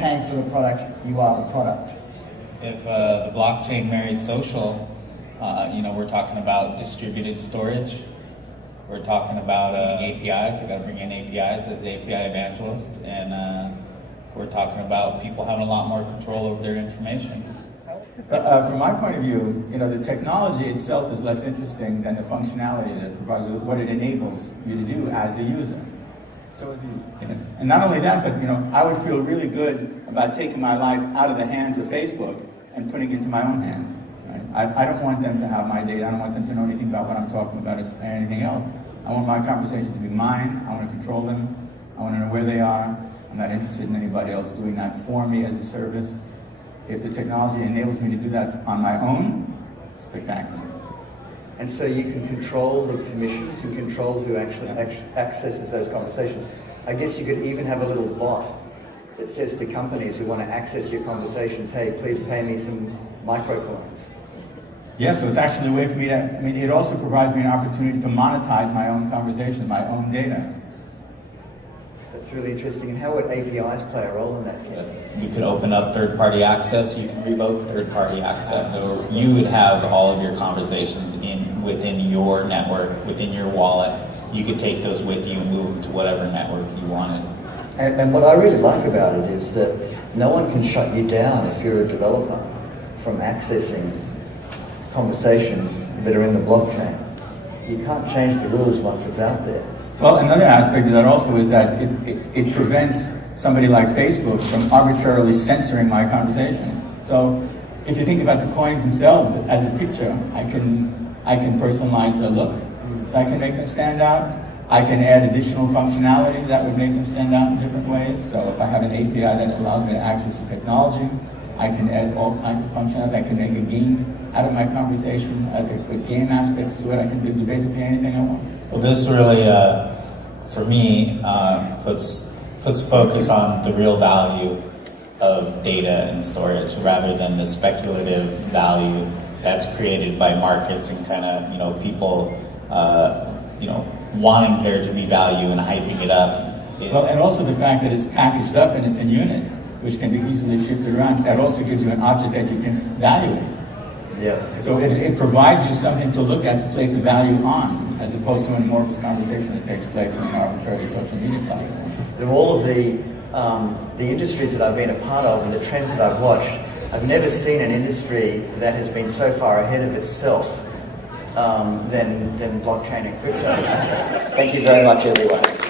paying for the product, you are the product. If the blockchain marries social, we're talking about distributed storage. We're talking about APIs. I got to bring in APIs as the API evangelist, and we're talking about people having a lot more control over their information. From my point of view, the technology itself is less interesting than the functionality that it provides, what it enables you to do as a user. So is yes. And not only that, but I would feel really good about taking my life out of the hands of Facebook and putting it into my own hands. Right? I don't want them to have my data. I don't want them to know anything about what I'm talking about or anything else. I want my conversations to be mine. I want to control them. I want to know where they are. I'm not interested in anybody else doing that for me as a service. If the technology enables me to do that on my own, spectacular. And so you can control the permissions and control who actually accesses those conversations. I guess you could even have a little bot that says to companies who want to access your conversations, hey, please pay me some microcoins. Yeah, so it's actually a way for me to, it also provides me an opportunity to monetize my own conversation, my own data. That's really interesting. And how would APIs play a role in that, Ken? You could open up third-party access. You can revoke third-party access. So you would have all of your conversations within your network, within your wallet. You could take those with you and move them to whatever network you wanted. And what I really like about it is that no one can shut you down if you're a developer from accessing conversations that are in the blockchain. You can't change the rules once it's out there. Well, another aspect of that also is that it prevents somebody like Facebook from arbitrarily censoring my conversations. So if you think about the coins themselves as a picture, I can personalize their look. I can make them stand out. I can add additional functionality that would make them stand out in different ways. So if I have an API that allows me to access the technology, I can add all kinds of functionalities. I can make a game out of my conversation. As I put game aspects to it, I can do basically anything I want. Well, this really, for me, puts focus on the real value of data and storage rather than the speculative value that's created by markets and kind of, people, wanting there to be value and hyping it up. Well, and also the fact that it's packaged up and it's in units, which can be easily shifted around. That also gives you an object that you can evaluate. Yeah. So it provides you something to look at to place a value on, as opposed to an amorphous conversation that takes place in an arbitrary social media platform. In all of the industries that I've been a part of and the trends that I've watched, I've never seen an industry that has been so far ahead of itself than blockchain and crypto. Thank you very much, everyone.